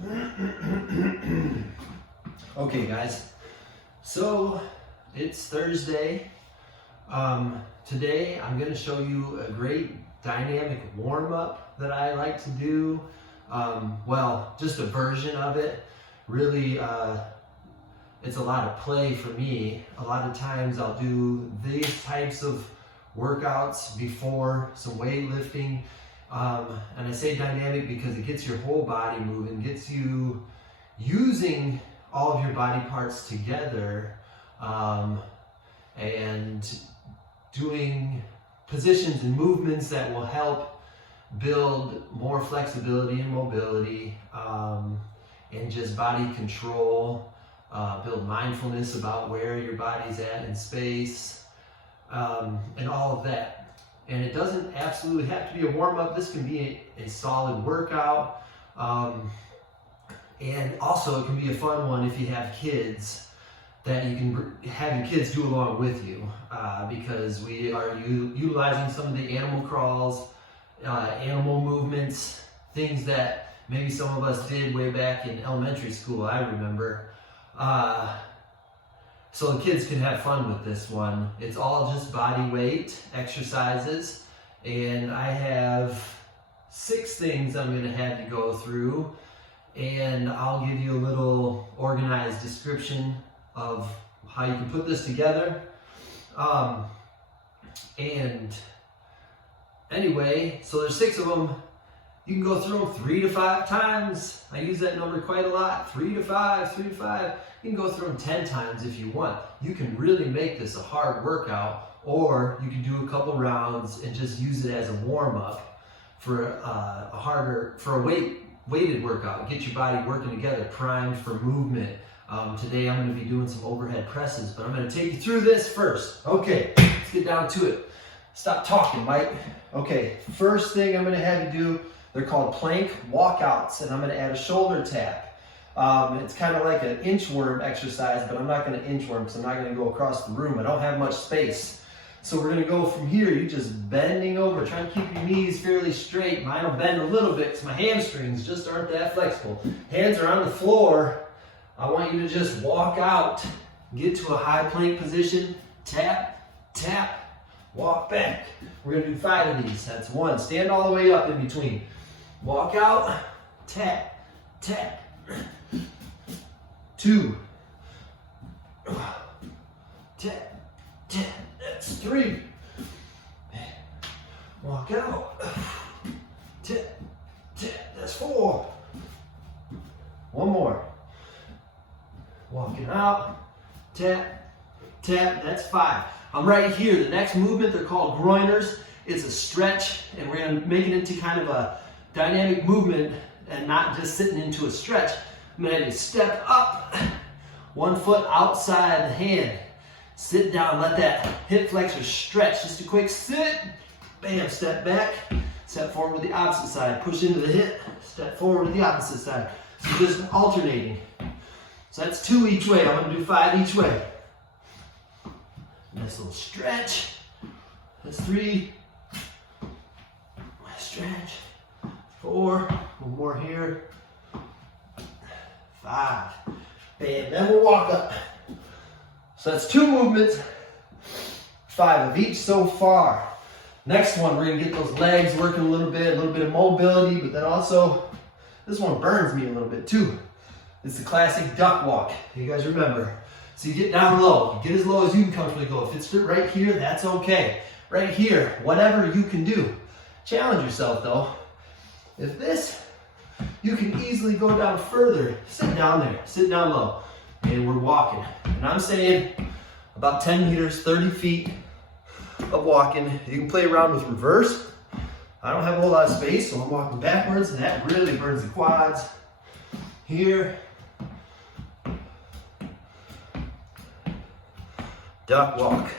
Okay guys, so it's Thursday. Today I'm going to show you a great dynamic warm-up that I like to do. Well, just a version of it. Really, it's a lot of play for me. A lot of times I'll do these types of workouts before some weightlifting. And I say dynamic because it gets your whole body moving, gets you using all of your body parts together, and doing positions and movements that will help build more flexibility and mobility, and just body control, build mindfulness about where your body's at in space, and all of that. And it doesn't absolutely have to be a warm-up. This can be a solid workout. And also it can be a fun one if you have kids, that you can have your kids do along with you, because we are utilizing some of the animal crawls, animal movements, things that maybe some of us did way back in elementary school, I remember. So the kids can have fun with this one. It's all just body weight exercises, and I have 6 things I'm going to have you go through, and I'll give you a little organized description of how you can put this together. And anyway, so there's 6 of them. You can go through them 3 to 5 times. I use that number quite a lot. 3 to 5, 3 to 5. You can go through them 10 times if you want. You can really make this a hard workout, or you can do a couple rounds and just use it as a warm-up for a weighted workout. Get your body working together, primed for movement. Today I'm going to be doing some overhead presses, but I'm going to take you through this first. Okay, let's get down to it. Stop talking, Mike. Okay, first thing I'm going to have you do, they're called plank walkouts, and I'm going to add a shoulder tap. It's kind of like an inchworm exercise, but I'm not going to inchworm because I'm not going to go across the room. I don't have much space. So we're going to go from here. You just bending over, trying to keep your knees fairly straight. Mine will bend a little bit because my hamstrings just aren't that flexible. Hands are on the floor. I want you to just walk out, get to a high plank position, tap, tap, walk back. We're going to do 5 of these. That's 1. Stand all the way up in between. Walk out, tap, tap. 2. Tap, tap. That's 3. Walk out. Tap, tap. That's 4. 1 more. Walking out. Tap, tap. That's 5. I'm right here. The next movement, they're called groiners. It's a stretch, and we're going to make it into kind of a dynamic movement and not just sitting into a stretch. I'm going to have you step up, 1 foot outside the hand. Sit down, let that hip flexor stretch. Just a quick sit. Bam, step back. Step forward with the opposite side. Push into the hip. Step forward with the opposite side. So just alternating. So that's 2 each way. I'm going to do 5 each way. Nice little stretch. That's 3. Stretch. 4. 1 more here. 5. Bam. Then we'll walk up. So that's 2 movements. 5 of each so far. Next one, we're going to get those legs working a little bit of mobility, but then also, this one burns me a little bit too. It's the classic duck walk. You guys remember. So you get down low. You get as low as you can comfortably go. If it's right here, that's okay. Right here, whatever you can do. Challenge yourself though. If this, you can easily go down further. Sit down there, sit down low. And we're walking. And I'm saying about 10 meters, 30 feet of walking. You can play around with reverse. I don't have a whole lot of space, so I'm walking backwards, and that really burns the quads. Here. Duck walk.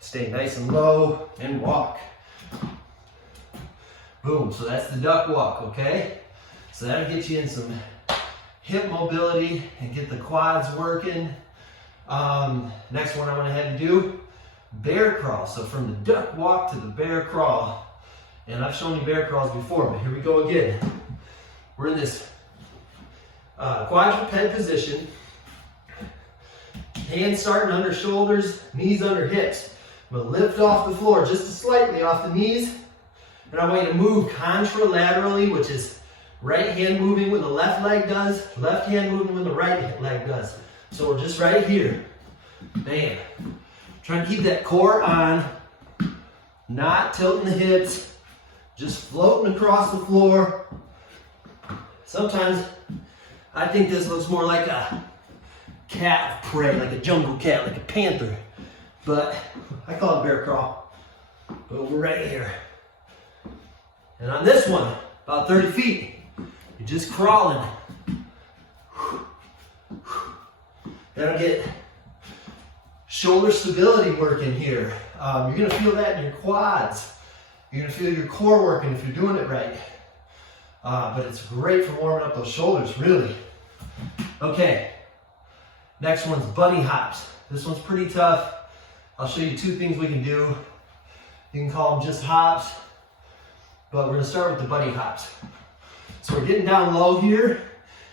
Stay nice and low and walk. Boom, so that's the duck walk, okay? So that'll get you in some hip mobility and get the quads working. Next one I want to have you do, bear crawl. So from the duck walk to the bear crawl. And I've shown you bear crawls before, but here we go again. We're in this quadruped position. Hands starting under shoulders, knees under hips. I'm going to lift off the floor just slightly off the knees. And I want you to move contralaterally, which is right hand moving when the left leg does, left hand moving when the right leg does. So we're just right here. Bam. Trying to keep that core on, not tilting the hips, just floating across the floor. Sometimes I think this looks more like a cat of prey, like a jungle cat, like a panther. But I call it bear crawl. But we're right here. And on this one, about 30 feet, you're just crawling. That'll get shoulder stability working here. You're gonna feel that in your quads. You're gonna feel your core working if you're doing it right. But it's great for warming up those shoulders, really. Okay, next one's bunny hops. This one's pretty tough. I'll show you two things we can do. You can call them just hops, but we're gonna start with the bunny hops. So we're getting down low here,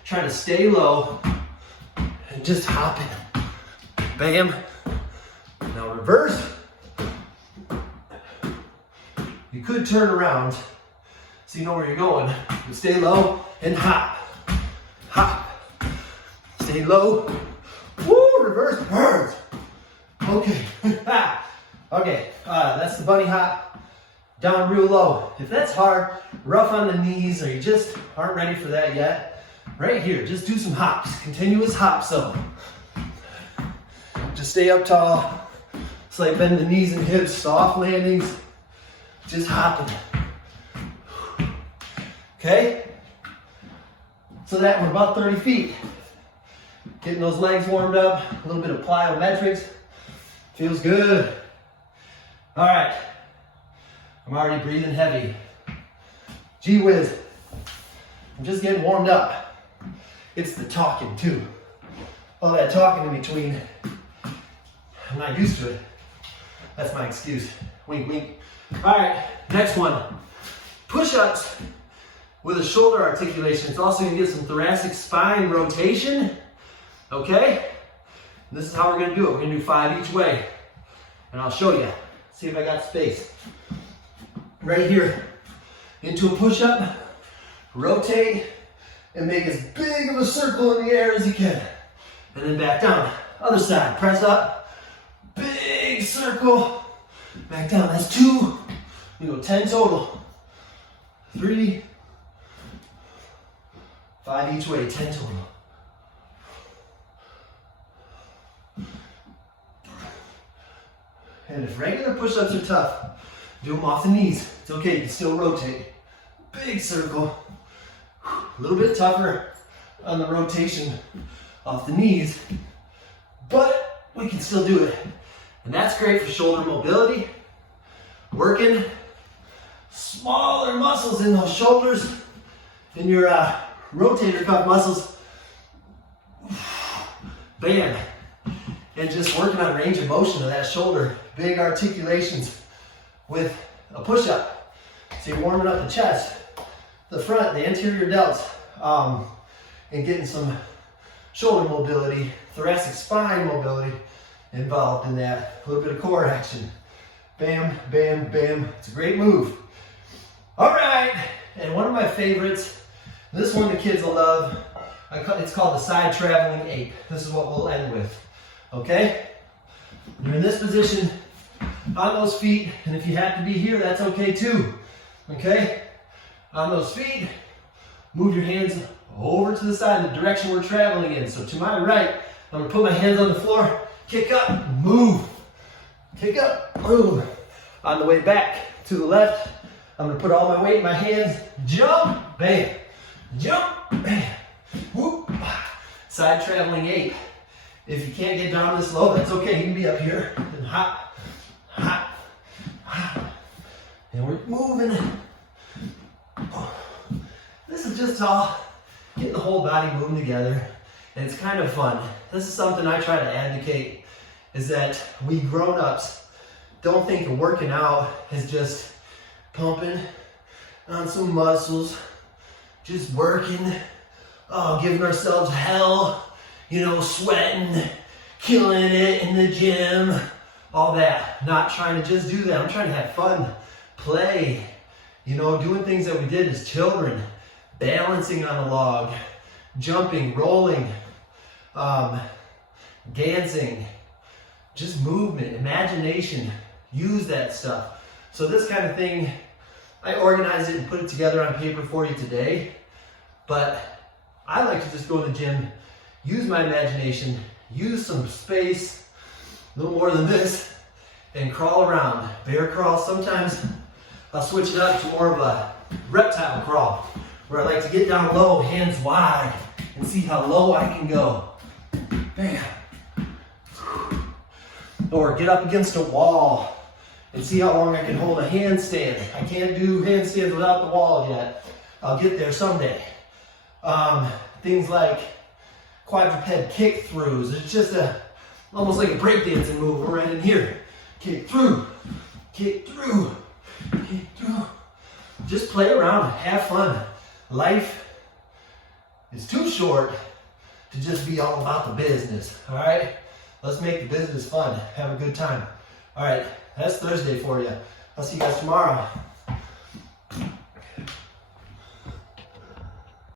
trying to stay low, and just hopping. Bam. Now reverse. You could turn around so you know where you're going. You stay low and hop. Hop. Stay low. Woo, reverse burns. Okay. Okay, that's the bunny hop. Down real low. If that's hard, rough on the knees, or you just aren't ready for that yet, right here, just do some hops. Continuous hops though. Just stay up tall. Slight bend the knees and hips, soft landings. Just hopping. Okay? So that we're about 30 feet. Getting those legs warmed up, a little bit of plyometrics. Feels good. All right. I'm already breathing heavy. Gee whiz. I'm just getting warmed up. It's the talking too. All that talking in between. I'm not used to it. That's my excuse. Wink, wink. All right, next one. Push-ups with a shoulder articulation. It's also gonna get some thoracic spine rotation. Okay? And this is how we're gonna do it. We're gonna do 5 each way. And I'll show you. See if I got space. Right here, into a push-up, rotate, and make as big of a circle in the air as you can. And then back down. Other side, press up, big circle, back down. That's 2. We go 10 total. 3, 5 each way, 10 total. And if regular push-ups are tough, do them off the knees. It's okay, you can still rotate. Big circle. A little bit tougher on the rotation off the knees, but we can still do it. And that's great for shoulder mobility. Working smaller muscles in those shoulders, in your rotator cuff muscles. Bam. And just working on range of motion of that shoulder. Big articulations with a push-up. So you're warming up the chest, the front, the anterior delts, and getting some shoulder mobility, thoracic spine mobility involved in that. A little bit of core action. Bam, bam, bam. It's a great move. All right, and one of my favorites, this one the kids will love, it's called the side traveling ape. This is what we'll end with, okay? You're in this position on those feet, and if you have to be here, that's okay too, okay? On those feet, move your hands over to the side, the direction we're traveling in. So to my right, I'm gonna put my hands on the floor, kick up, move. Kick up, move. On the way back to the left, I'm gonna put all my weight in my hands, jump, bam, jump, bam, whoop. Side traveling ape. If you can't get down this low, that's okay. You can be up here and hop, hop, hop. And we're moving. This is just all getting the whole body moving together. And it's kind of fun. This is something I try to advocate, is that we grown-ups don't think of working out as just pumping on some muscles, just working giving ourselves hell, you know, sweating, killing it in the gym, all that. Not trying to just do that. I'm trying to have fun, play, you know, doing things that we did as children, balancing on a log, jumping, rolling, dancing, just movement, imagination, use that stuff. So this kind of thing, I organized it and put it together on paper for you today, but I like to just go to the gym, use my imagination, use some space, a little more than this, and crawl around. Bear crawl. Sometimes I'll switch it up to more of a reptile crawl, where I like to get down low, hands wide, and see how low I can go. Bam. Or get up against a wall and see how long I can hold a handstand. I can't do handstands without the wall yet. I'll get there someday. Things like quadruped kick throughs. It's just almost like a breakdancing move right in here. Kick through, kick through, kick through. Just play around, have fun. Life is too short to just be all about the business, all right? Let's make the business fun. Have a good time. All right, that's Thursday for you. I'll see you guys tomorrow.